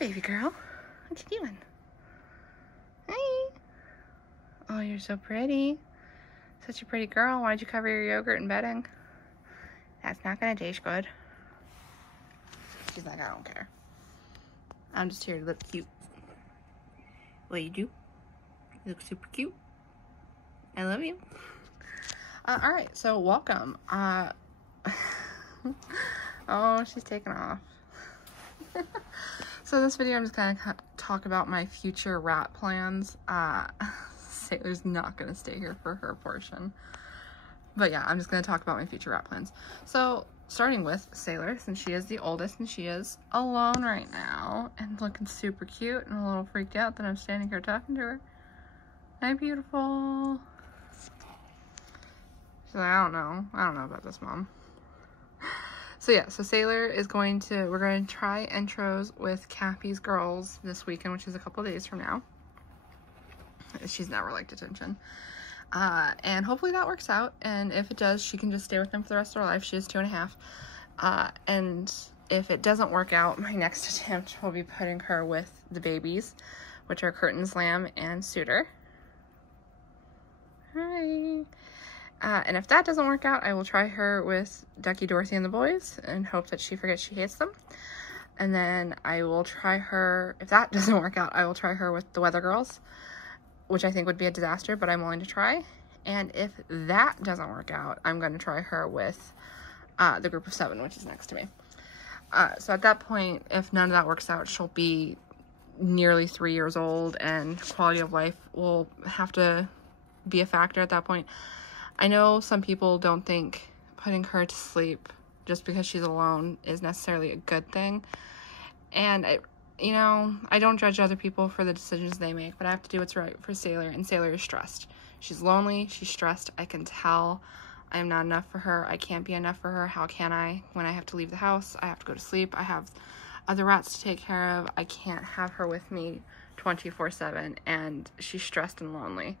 baby girl. What you doing? Hey. Oh, you're so pretty. Such a pretty girl. Why'd you cover your yogurt in bedding? That's not gonna taste good. She's like, I don't care. I'm just here to look cute. What you do? You look super cute. I love you. Alright, so welcome. Oh, she's taking off. So this video, I'm just gonna talk about my future rat plans. Sailor's not gonna stay here for her portion. But yeah, I'm just gonna talk about my future rat plans. So, starting with Sailor, since she is the oldest and she is alone right now and looking super cute and a little freaked out that I'm standing here talking to her. Hi, beautiful. She's like, I don't know about this, Mom. So yeah, so Sailor is we're going to try intros with Cappy's girls this weekend, which is a couple days from now. She's never liked attention. And hopefully that works out. And if it does, she can just stay with them for the rest of her life. She is 2.5. And if it doesn't work out, my next attempt will be putting her with the babies, which are Curtains, Lamb, and Suitor. Hi. And if that doesn't work out, I will try her with Ducky Dorothy and the boys and hope that she forgets she hates them. And then I will try her, if that doesn't work out, I will try her with the Weather Girls, which I think would be a disaster, but I'm willing to try. And if that doesn't work out, I'm going to try her with the group of 7, which is next to me. So at that point, if none of that works out, she'll be nearly 3 years old, and quality of life will have to be a factor at that point. I know some people don't think putting her to sleep just because she's alone is necessarily a good thing. And I don't judge other people for the decisions they make, but I have to do what's right for Sailor, and Sailor is stressed. She's lonely, she's stressed, I can tell. I am not enough for her, I can't be enough for her. How can I? When I have to leave the house, I have to go to sleep, I have other rats to take care of, I can't have her with me 24/7, and she's stressed and lonely.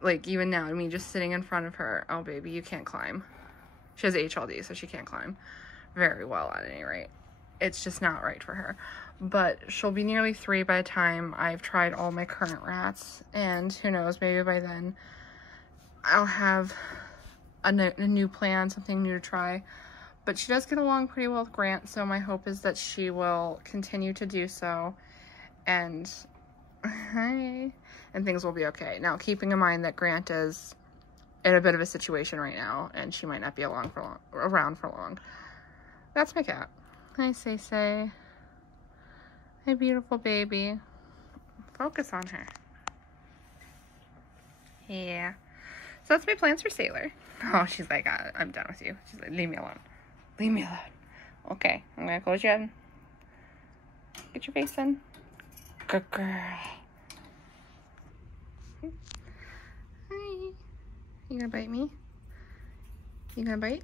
Like, even now, me just sitting in front of her, oh baby, you can't climb. She has HLD, so she can't climb very well at any rate. It's just not right for her. But she'll be nearly 3 by the time I've tried all my current rats, and who knows, maybe by then I'll have a new plan, something new to try. But she does get along pretty well with Grant, so my hope is that she will continue to do so, and things will be okay. Now, keeping in mind that Grant is in a bit of a situation right now, and she might not be around for long. That's my cat. Hi, Say. Hi, beautiful baby. Focus on her. Yeah. So that's my plans for Sailor. Oh, she's like, I'm done with you. She's like, leave me alone. Leave me alone. Okay, I'm gonna close your head. Get your face in. Good girl. Hi. You gonna bite me? You gonna bite?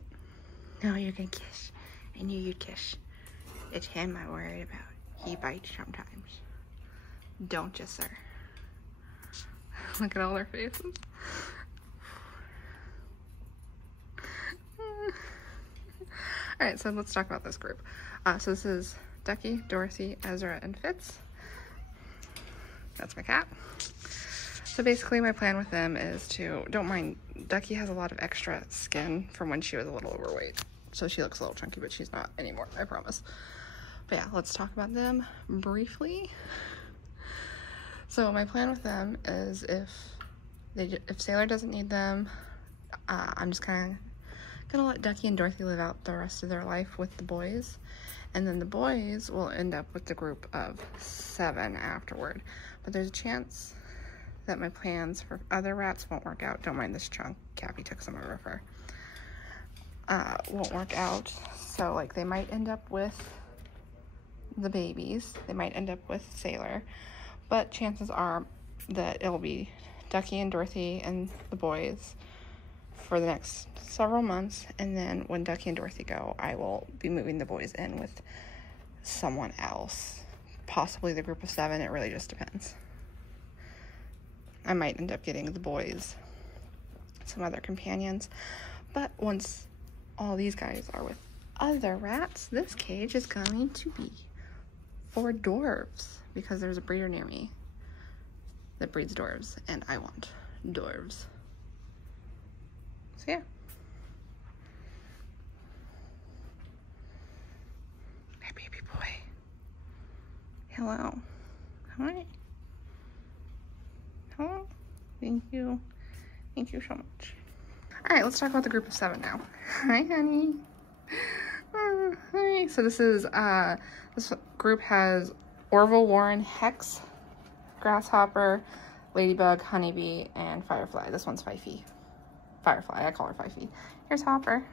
No, you're gonna kiss. I knew you'd kiss. It's him I'm worried about. He bites sometimes. Don't you, sir? Look at all their faces. Alright, so let's talk about this group. So this is Ducky, Dorothy, Ezra, and Fitz. That's my cat. So basically my plan with them is don't mind, Ducky has a lot of extra skin from when she was a little overweight. So she looks a little chunky, but she's not anymore, I promise. But yeah, let's talk about them briefly. So my plan with them is if Sailor doesn't need them, I'm just gonna let Ducky and Dorothy live out the rest of their life with the boys. And then the boys will end up with the group of 7 afterward. But there's a chance that my plans for other rats won't work out. Don't mind this chunk. Cappy took some over her. Won't work out. So, like, they might end up with the babies. They might end up with Sailor. But chances are that it'll be Ducky and Dorothy and the boys for the next several months. And then when Ducky and Dorothy go, I will be moving the boys in with someone else. Possibly the group of 7. It really just depends. I might end up getting the boys some other companions. But once all these guys are with other rats, this cage is going to be for dwarves because there's a breeder near me that breeds dwarves and I want dwarves. So yeah. Hey baby boy. Hello. Hi. Hello. Thank you. Thank you so much. All right, let's talk about the group of 7 now. Hi, honey. Hi. So this group has Orville, Warren, Hex, Grasshopper, Ladybug, Honeybee, and Firefly. This one's Fifey. Firefly, I call her Fifey. Here's Hopper.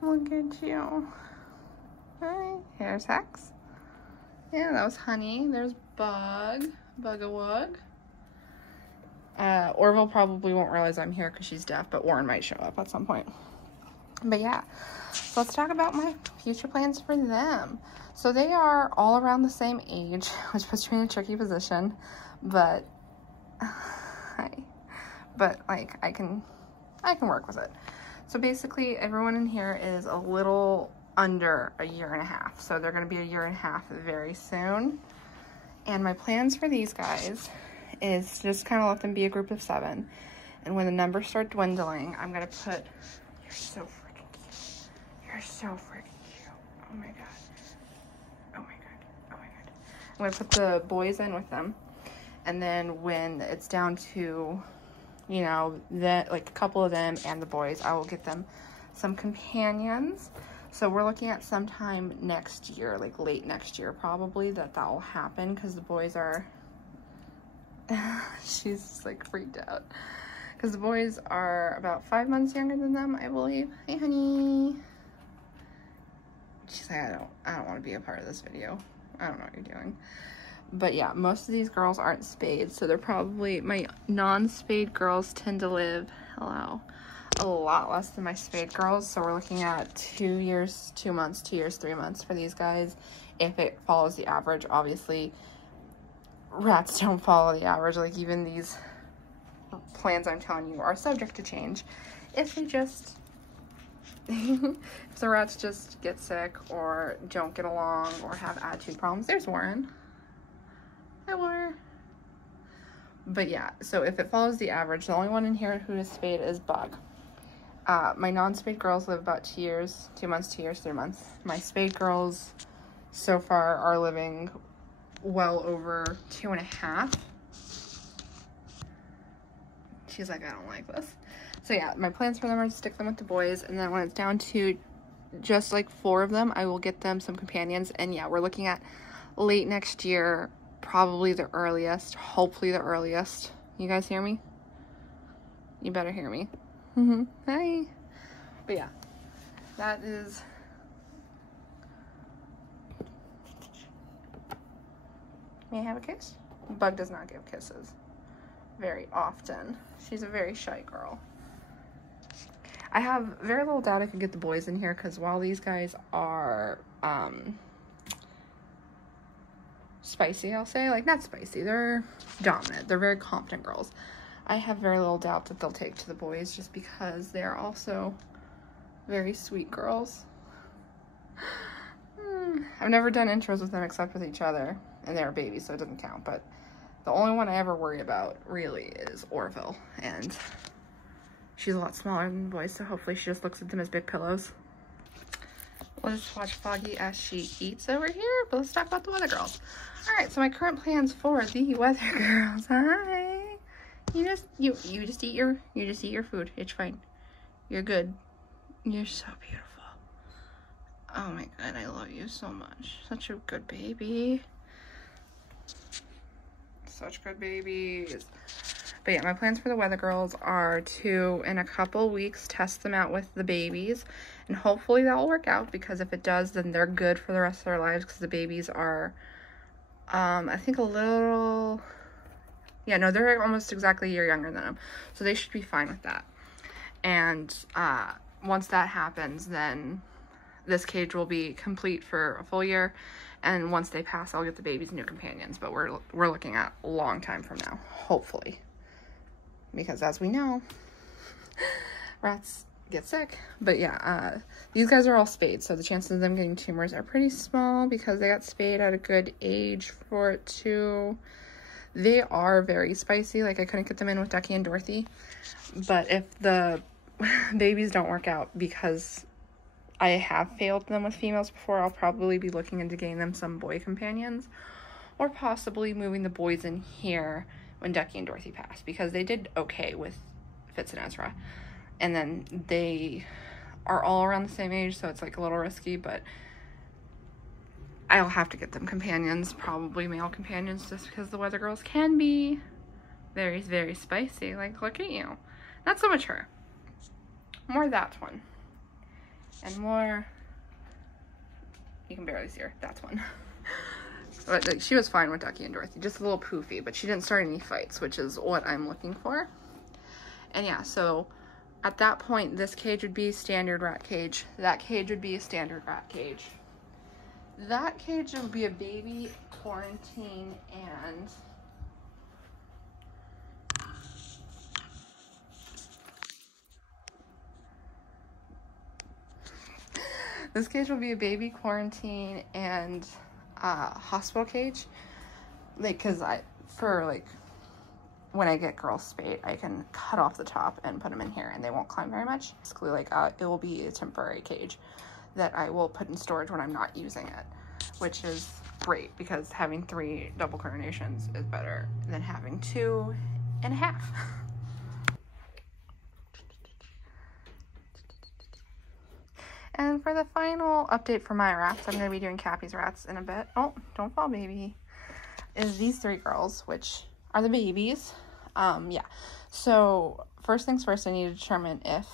Look at you. Hi. Here's Hex. Yeah, that was Honey. There's Bug. Bug-a-wug. Orville probably won't realize I'm here because she's deaf, but Warren might show up at some point. But yeah, so let's talk about my future plans for them. So they are all around the same age, which puts me in a tricky position, but like I can work with it. So basically everyone in here is a little under a year and a half. So they're going to be a year and a half very soon. And my plans for these guys is to just kind of let them be a group of 7. And when the numbers start dwindling, I'm going to put, you're so freaking cute. You're so freaking cute. Oh my God. Oh my God. Oh my God. I'm going to put the boys in with them. And then when it's down to, you know, like a couple of them and the boys, I will get them some companions. So we're looking at sometime next year, like late next year probably, that will happen because the boys are, she's like freaked out because the boys are about 5 months younger than them, I believe. Hey, honey. She's like, I don't want to be a part of this video. I don't know what you're doing. But yeah, most of these girls aren't spayed, so they're probably, my non-spayed girls tend to live, hello, a lot less than my spayed girls. So we're looking at 2 years, 2 months, 2 years, 3 months for these guys. If it follows the average, obviously rats don't follow the average. Like even these plans I'm telling you are subject to change. If they just, if the rats just get sick or don't get along or have attitude problems. There's Warren. Hi, Warren. But yeah, so if it follows the average, the only one in here who is spayed is Bug. My non-spayed girls live about 2 years, 2 months, 2 years, 3 months. My spayed girls so far are living well over 2.5. She's like, I don't like this. So yeah, my plans for them are to stick them with the boys, and then when it's down to just like 4 of them, I will get them some companions. And yeah, we're looking at late next year, probably the earliest, hopefully the earliest. You guys hear me? You better hear me. Hi. But yeah, that is, may I have a kiss? Bug does not give kisses very often. She's a very shy girl. I have very little doubt I could get the boys in here because while these guys are spicy, I'll say, like not spicy, they're dominant, they're very confident girls. I have very little doubt that they'll take to the boys just because they're also very sweet girls. I've never done intros with them except with each other, and they're babies, so it doesn't count, but the only one I ever worry about really is Orville, and she's a lot smaller than the boys, so hopefully she just looks at them as big pillows. We'll just watch Foggy as she eats over here, but let's talk about the weather girls. All right, so my current plans for the weather girls. Hi. You just eat your food. It's fine. You're good. You're so beautiful. Oh my God, I love you so much. Such a good baby. Such good babies. But yeah, my plans for the weather girls are to, in a couple weeks, test them out with the babies. And hopefully that will work out, because if it does, then they're good for the rest of their lives, because the babies are, I think a little, yeah, no, they're almost exactly a year younger than them. So they should be fine with that. And once that happens, then this cage will be complete for a full year. And once they pass, I'll get the babies new companions. But we're looking at a long time from now, hopefully. Because as we know, rats get sick. But yeah, these guys are all spayed, so the chances of them getting tumors are pretty small because they got spayed at a good age for it to. They are very spicy. Like, I couldn't get them in with Ducky and Dorothy, but if the babies don't work out, because I have failed them with females before, I'll probably be looking into getting them some boy companions, or possibly moving the boys in here when Ducky and Dorothy pass, because they did okay with Fitz and Ezra. And then they are all around the same age, so it's like a little risky, but I'll have to get them companions, probably male companions, just because the weather girls can be very, very spicy. Like, look at you. Not so much her. More that one. And more, you can barely see her, that's one. But like, she was fine with Ducky and Dorothy, just a little poofy, but she didn't start any fights, which is what I'm looking for. And yeah, so at that point, this cage would be a standard rat cage. That cage would be a standard rat cage. That cage would be a baby quarantine, and this cage will be a baby quarantine and hospital cage. Like, cause when I get girls spayed, I can cut off the top and put them in here and they won't climb very much. Basically, like, it will be a temporary cage that I will put in storage when I'm not using it, which is great because having 3 double carnations is better than having 2.5. And for the final update for my rats, I'm going to be doing Cappy's rats in a bit. Oh, don't fall, baby. Is these 3 girls, which are the babies. Yeah. So first things first, I need to determine if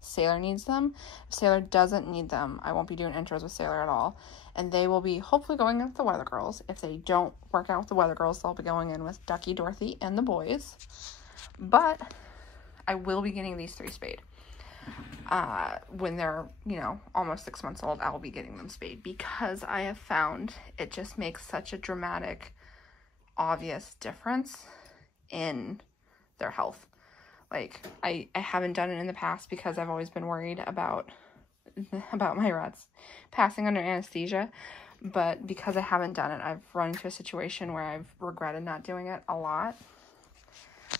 Sailor needs them. If Sailor doesn't need them, I won't be doing intros with Sailor at all. And they will be hopefully going in with the weather girls. If they don't work out with the weather girls, they'll be going in with Ducky, Dorothy, and the boys. But I will be getting these 3 spayed. When they're, almost 6 months old, I will be getting them spayed because I have found it just makes such a dramatic, obvious difference in their health. Like, I haven't done it in the past because I've always been worried about my rats passing under anesthesia, but because I haven't done it, I've run into a situation where I've regretted not doing it a lot.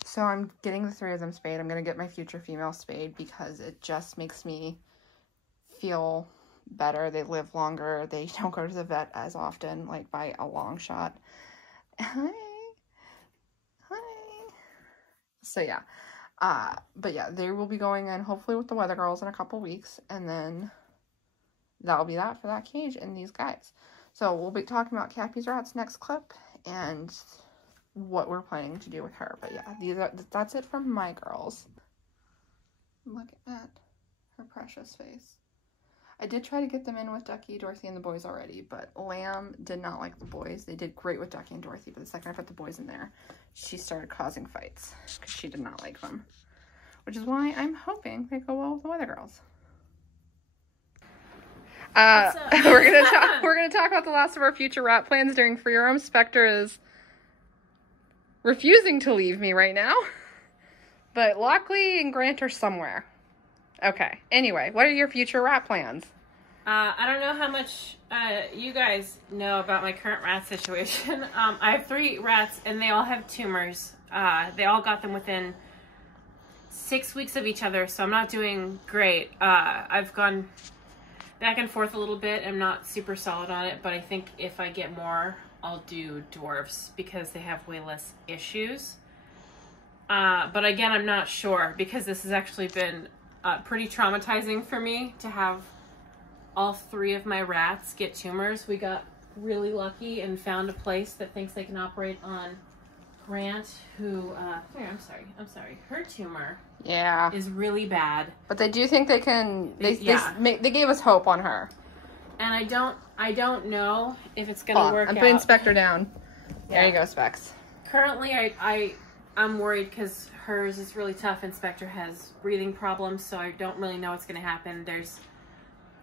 So I'm getting the 3 of them spayed. I'm going to get my future female spayed because it just makes me feel better. They live longer. They don't go to the vet as often, like by a long shot. Hi. So yeah. But yeah, they will be going in hopefully with the weather girls in a couple weeks, and then that'll be that for that cage and these guys. So we'll be talking about Cappy's rats next clip and what we're planning to do with her. But yeah, that's it from my girls. Look at her precious face. I did try to get them in with Ducky, Dorothy, and the boys already, but Lamb did not like the boys. They did great with Ducky and Dorothy, but the second I put the boys in there, she started causing fights because she did not like them, which is why I'm hoping they go well with the weather girls. We're gonna talk about the last of our future rat plans during Free Roam. Spectre is refusing to leave me right now, but Lockley and Grant are somewhere. Okay. Anyway, what are your future rat plans? I don't know how much you guys know about my current rat situation. I have 3 rats, and they all have tumors. They all got them within 6 weeks of each other, so I'm not doing great. I've gone back and forth a little bit. I'm not super solid on it, but I think if I get more, I'll do dwarfs because they have way less issues. But again, I'm not sure because this has actually been pretty traumatizing for me to have all 3 of my rats get tumors. We got really lucky and found a place that thinks they can operate on Grant, who, I'm sorry, her tumor is really bad. But they do think they can, they gave us hope on her. And I don't know if it's going to work out. I'm putting Spectre down. There you go, Specs. Currently, I'm worried because hers is really tough and Spectre has breathing problems, so I don't really know what's going to happen. There's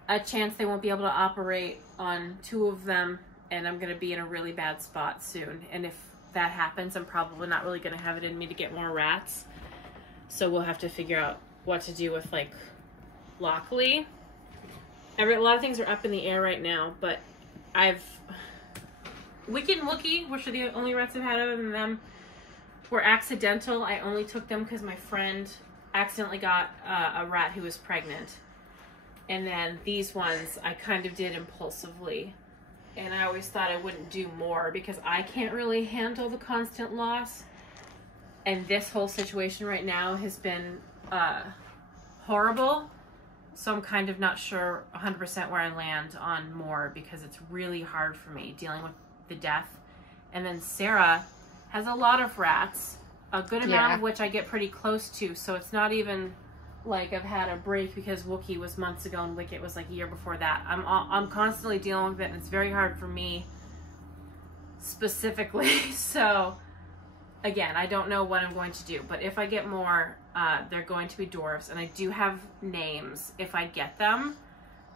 a chance they won't be able to operate on 2 of them, and I'm going to be in a really bad spot soon. And if that happens, I'm probably not really going to have it in me to get more rats. So we'll have to figure out what to do with, like, luckily, a lot of things are up in the air right now, but Wicket and Wookie, which are the only rats I've had other than them, were accidental. I only took them because my friend accidentally got a rat who was pregnant. And then these ones I kind of did impulsively. And I always thought I wouldn't do more because I can't really handle the constant loss. And this whole situation right now has been horrible. So I'm kind of not sure 100% where I land on more because it's really hard for me dealing with the death. And then Sarah has a lot of rats, a good amount of which I get pretty close to. So it's not even like I've had a break because Wookie was months ago and Wicket was like a year before that. I'm constantly dealing with it, and it's very hard for me specifically. So again, I don't know what I'm going to do, but if I get more, they're going to be dwarfs, and I do have names if I get them.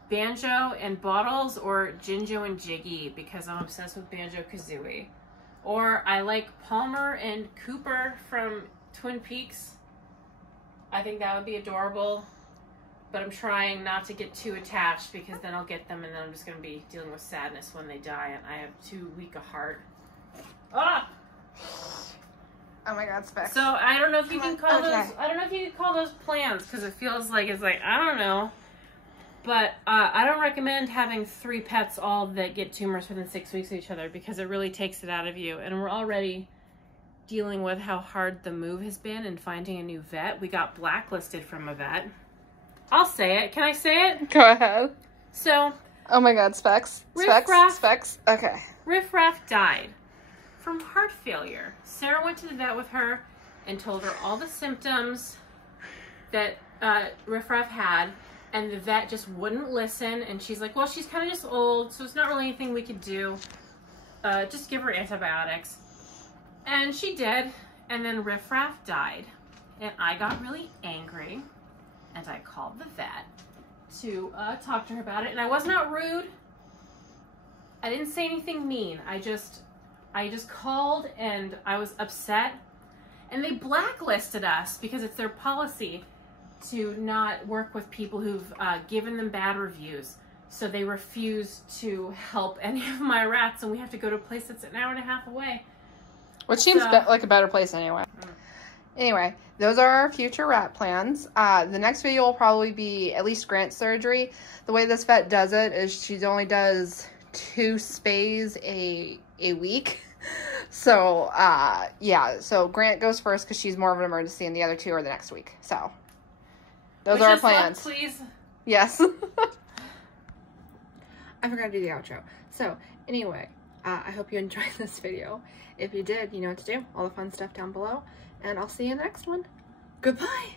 Banjo and Bottles, or Jinjo and Jiggy, because I'm obsessed with Banjo-Kazooie. Or I like Palmer and Cooper from Twin Peaks. I think that would be adorable, but I'm trying not to get too attached because then I'll get them and then I'm just going to be dealing with sadness when they die, and I have too weak a heart. Ah! Oh my God, Specs. So I don't know if you can call those. I don't know if you can call those plans because it feels like it's like I don't know. But I don't recommend having 3 pets all that get tumors within 6 weeks of each other because it really takes it out of you. And we're already dealing with how hard the move has been and finding a new vet. We got blacklisted from a vet. I'll say it. Can I say it? Go ahead. So. Oh my God, Specs. Specs. Okay. Riff Raff died from heart failure. Sarah went to the vet with her and told her all the symptoms that Riff Raff had. And the vet just wouldn't listen. And she's like, well, she's kind of just old, so it's not really anything we could do. Just give her antibiotics. And she did. And then Riff Raff died. And I got really angry. And I called the vet to talk to her about it. And I was not rude. I didn't say anything mean. I just called and I was upset. And they blacklisted us because it's their policy to not work with people who've given them bad reviews. So they refuse to help any of my rats, and we have to go to a place that's an hour and a half away. Which seems like a better place anyway. Anyway, those are our future rat plans. The next video will probably be at least Grant's surgery. The way this vet does it is she only does 2 spays a week. So, yeah. So Grant goes first because she's more of an emergency, and the other 2 are the next week. So those are our plans. Luck, please. Yes. I forgot to do the outro. So, anyway, I hope you enjoyed this video. If you did, you know what to do. All the fun stuff down below. And I'll see you in the next one. Goodbye.